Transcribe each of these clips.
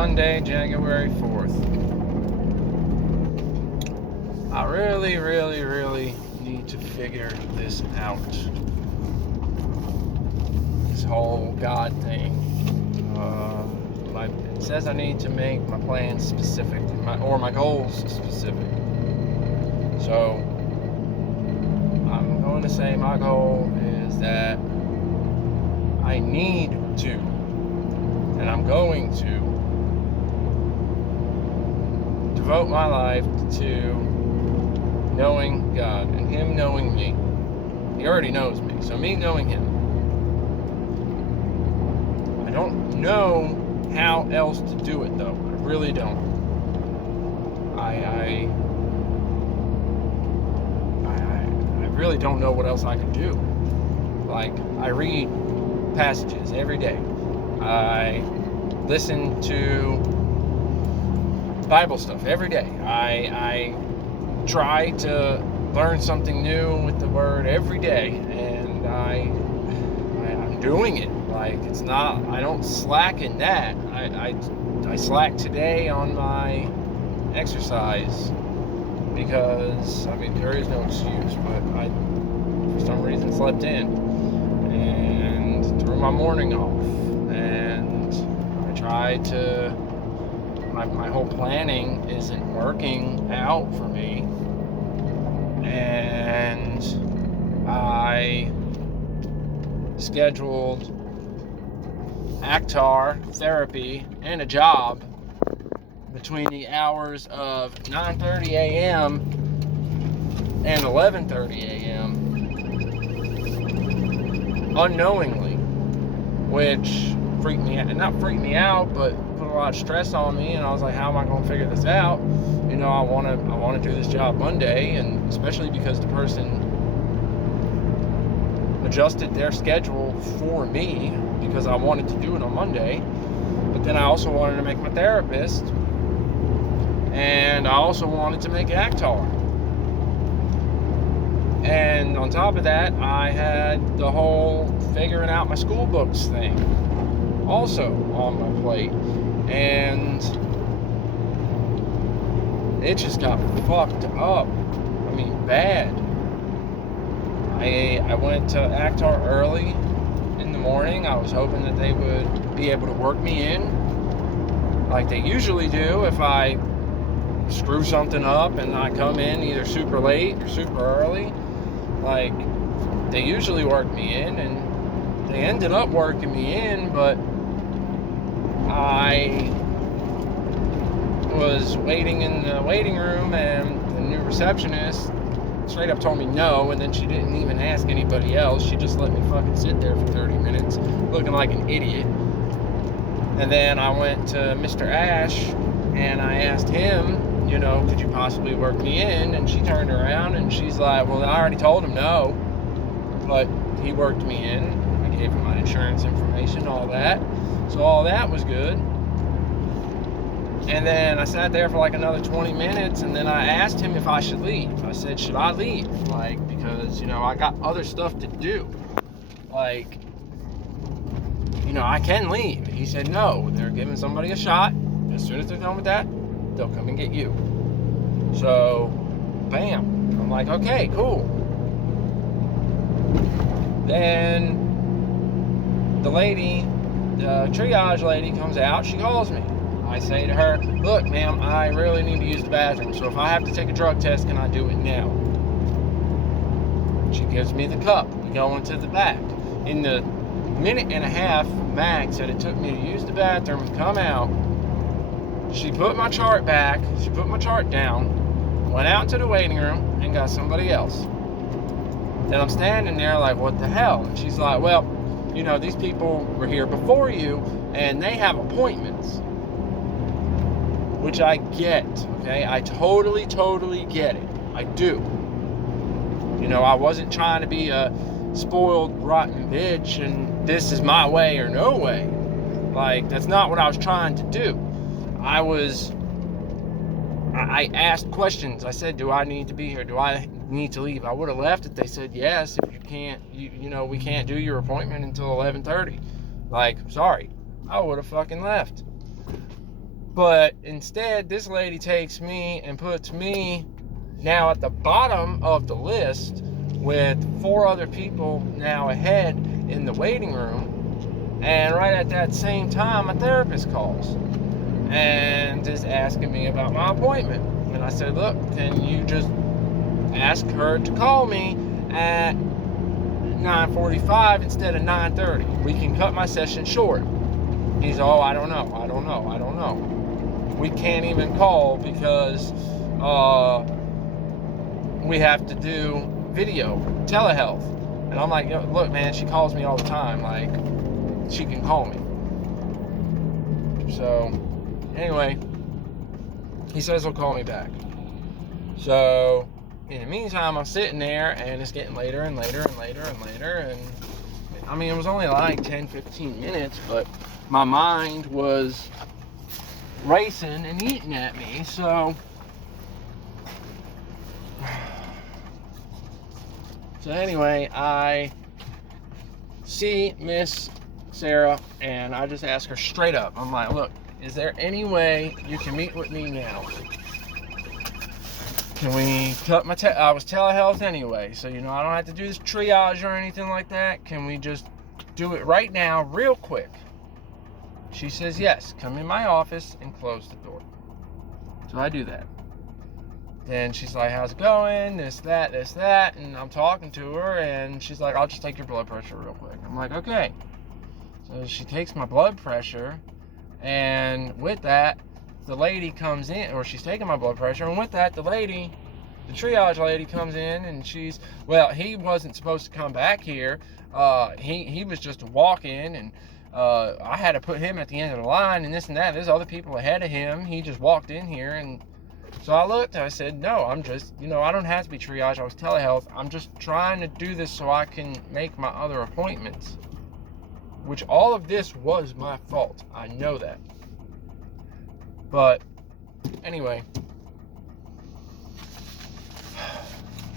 Monday, January 4th. I really need to figure this out. This whole God thing. It says I need to make my plans specific, my goals specific. So, I'm going to say my goal is that I need to, and I'm going to, devote my life to knowing God and Him knowing me. He already knows me, so me knowing Him. I don't know how else to do it, though. I really don't. I really don't know what else I can do. Like, I read passages every day. I listen to Bible stuff every day. I try to learn something new with the Word every day, and I'm doing it. Like, it's not, I don't slack in that. I slack today on my exercise because, there is no excuse, but I, for some reason, slept in and threw my morning off, and I tried to, my whole planning isn't working out for me, and I scheduled Actar therapy and a job between the hours of 9:30 a.m. and 11:30 a.m. unknowingly, which not freaked me out, but put a lot of stress on me. And I was like, how am I going to figure this out? I want to do this job Monday, and especially because the person adjusted their schedule for me because I wanted to do it on Monday. But then I also wanted to make my therapist, and I also wanted to make Actar. And on top of that, I had the whole figuring out my school books thing also on my plate. And it just got fucked up. Bad. I went to Actar early in the morning. I was hoping that they would be able to work me in like they usually do if I screw something up and I come in either super late or super early. Like, they usually work me in, and they ended up working me in, but I was waiting in the waiting room, and the new receptionist straight up told me no, and then she didn't even ask anybody else. She just let me fucking sit there for 30 minutes looking like an idiot. And then I went to Mr. Ash and I asked him, could you possibly work me in? And she turned around and she's like, well, I already told him no, but he worked me in. I gave him my insurance information, all that. So all that was good. And then I sat there for like another 20 minutes, and then I asked him if I should leave. I said, should I leave? Because, I got other stuff to do. I can leave. He said, no, they're giving somebody a shot. As soon as they're done with that, they'll come and get you. So, bam. I'm like, okay, cool. Then the triage lady comes out. She calls me. I say to her, look, ma'am, I really need to use the bathroom, so if I have to take a drug test, can I do it now? She gives me the cup. We go into the back. In the minute and a half max that it took me to use the bathroom and come out, she put my chart back, she put my chart down, went out to the waiting room, and got somebody else. Then I'm standing there like, what the hell? And she's like, well, these people were here before you, and they have appointments. Which I get, okay? I totally get it. I do. I wasn't trying to be a spoiled, rotten bitch, and this is my way or no way. That's not what I was trying to do. I asked questions. I said, do I need to be here? Do I need to leave? I would have left if they said yes. If you can't, we can't do your appointment until 11:30. Sorry. I would have fucking left. But instead, this lady takes me and puts me now at the bottom of the list with 4 other people now ahead in the waiting room. And right at that same time, my therapist calls and is asking me about my appointment. And I said, look, can you just ask her to call me at 9:45 instead of 9:30? We can cut my session short. He's, oh, I don't know. We can't even call because we have to do video, telehealth. And I'm like, look, man, she calls me all the time. Like, she can call me. So, anyway, he says he'll call me back. So, in the meantime, I'm sitting there, and it's getting later and later and later and later. And, I mean, it was only like 10, 15 minutes, but my mind was racing and eating at me. So anyway, I see Miss Sarah, and I just ask her straight up. I'm like, look, is there any way you can meet with me now? Can we cut my I was telehealth anyway, so I don't have to do this triage or anything like that. Can we just do it right now, real quick? She says, yes, come in my office and close the door. So I do that. Then she's like, how's it going? This, that. And I'm talking to her, and she's like, I'll just take your blood pressure real quick. I'm like, okay. So she takes my blood pressure, and with that, the lady comes in, or she's taking my blood pressure, and with that, the triage lady comes in, and he wasn't supposed to come back here. He was just a walk-in, and I had to put him at the end of the line, and this and that. There's other people ahead of him. He just walked in here, and so I looked, and I said, no, I'm just, I don't have to be triage. I was telehealth. I'm just trying to do this so I can make my other appointments, which all of this was my fault. I know that. But anyway,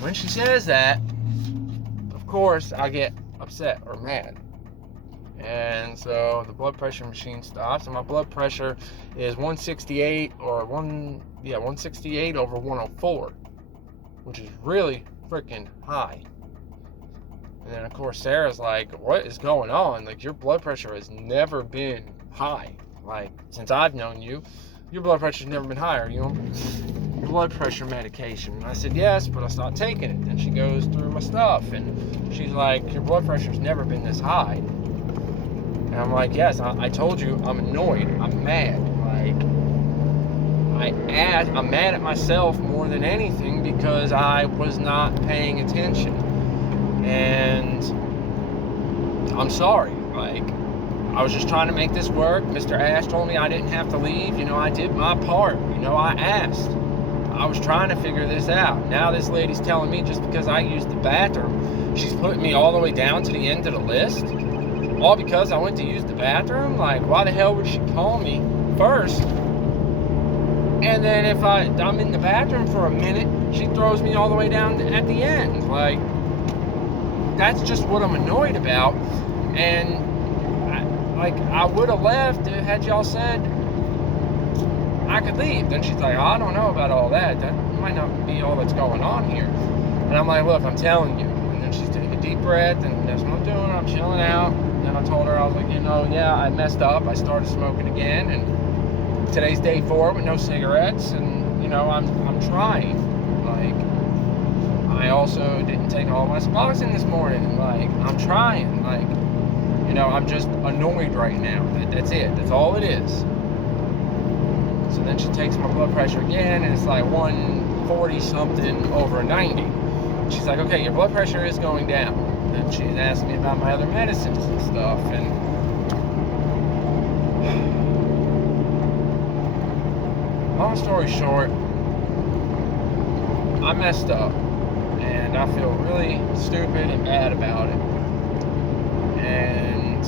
when she says that, of course, I get upset or mad. And so the blood pressure machine stops, and my blood pressure is 168 168 over 104, which is really freaking high. And then, of course, Sarah's like, what is going on? Like, your blood pressure has never been high. Like, since I've known you, your blood pressure's never been higher. You know, blood pressure medication. And I said, yes, but I stopped taking it. Then she goes through my stuff, and she's like, your blood pressure's never been this high. And I'm like, yes, I told you, I'm annoyed. I'm mad. Like, I'm mad at myself more than anything because I was not paying attention. And I'm sorry. Like, I was just trying to make this work. Mr. Ash told me I didn't have to leave. I did my part. I asked. I was trying to figure this out. Now this lady's telling me just because I used the bathroom, she's putting me all the way down to the end of the list. All because I went to use the bathroom? Like, why the hell would she call me first? And then if I'm in the bathroom for a minute, she throws me all the way down at the end. Like, that's just what I'm annoyed about. And I would have left had y'all said I could leave. Then she's like, I don't know about all that. That might not be all that's going on here. And I'm like, look, I'm telling you. And then she's taking a deep breath, and that's what I'm doing. I'm chilling out. And then I told her, I was like, yeah, I messed up. I started smoking again, and today's day 4 with no cigarettes, and I'm trying. Like, I also didn't take all my Suboxone this morning. Like, I'm trying. Like, I'm just annoyed right now. That's it. That's all it is. So then she takes my blood pressure again, and it's like 140 something over 90. She's like, okay, your blood pressure is going down. Then she's asked me about my other medicines and stuff, and long story short, I messed up, and I feel really stupid and bad about it. And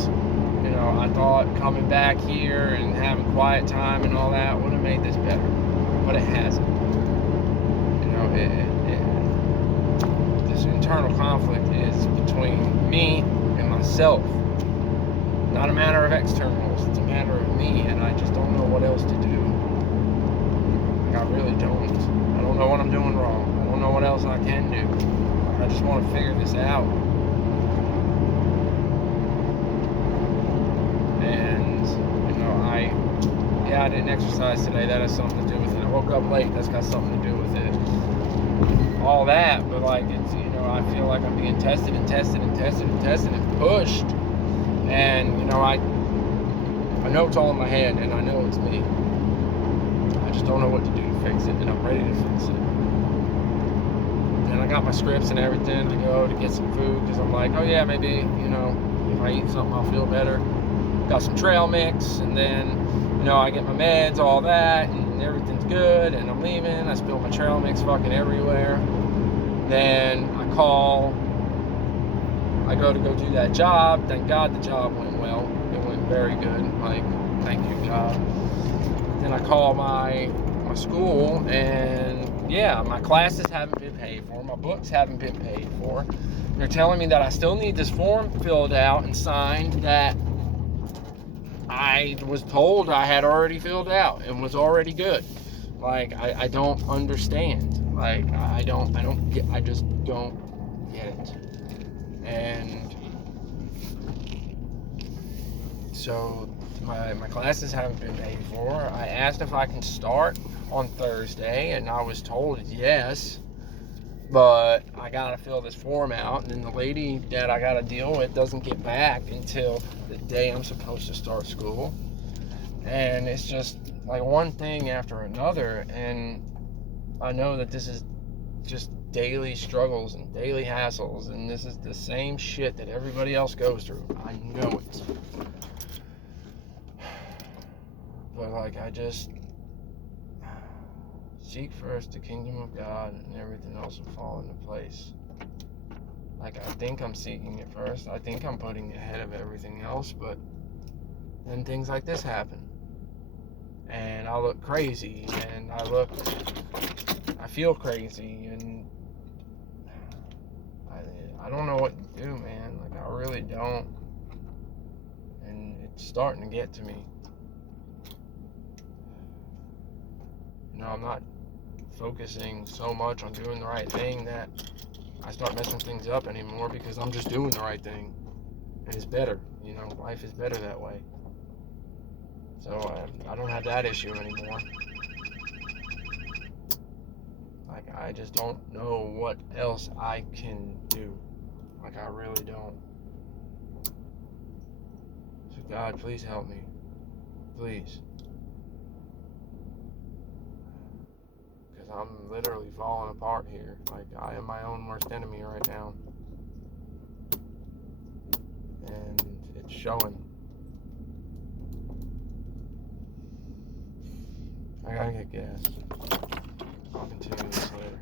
I thought coming back here and having quiet time and all that would have made this better, but it hasn't. This internal conflict is between me and myself. Not a matter of externals, it's a matter of me, and I just don't know what else to do. Like, I really don't. I don't know what I'm doing wrong. I don't know what else I can do. I just want to figure this out. And, you know, I didn't exercise today. That has something to do with it. I woke up late. That's got something to do with it. All that, but like, it's, you know, I feel like I'm being tested and pushed. And, you know, I know it's all in my head, and I know it's me. I just don't know what to do to fix it, and I'm ready to fix it. And I got my scripts and everything to go to get some food, because I'm like, oh yeah, maybe, you know, if I eat something, I'll feel better. Got some trail mix, and then, you know, I get my meds, all that, and everything's good, and I'm leaving. I spill my trail mix fucking everywhere. Then I go to go do that job. Thank God the job went well. It went very good. Like, thank you, God. Then I call my school, and yeah, my classes haven't been paid for. My books haven't been paid for. They're telling me that I still need this form filled out and signed that I was told I had already filled out and was already good. Like, I don't understand. Like, I just don't get it. And so my classes haven't been paid for. I asked if I can start on Thursday, and I was told yes, but I gotta fill this form out, and then the lady that I gotta deal with doesn't get back until the day I'm supposed to start school. And it's just like one thing after another, and I know that this is just daily struggles and daily hassles, and this is the same shit that everybody else goes through. I know it. But like, I just seek first the kingdom of God, and everything else will fall into place. Like, I think I'm seeking it first. I think I'm putting it ahead of everything else, but then things like this happen. And I look crazy, and I feel crazy, and I don't know what to do, man. Like, I really don't. And it's starting to get to me. You know, I'm not focusing so much on doing the right thing that I start messing things up anymore, because I'm just doing the right thing. And it's better. You know, life is better that way. So I don't have that issue anymore. Like, I just don't know what else I can do. Like, I really don't. So God, please help me. Please. Because I'm literally falling apart here. Like, I am my own worst enemy right now. And it's showing. I gotta get gas. I'll continue this later.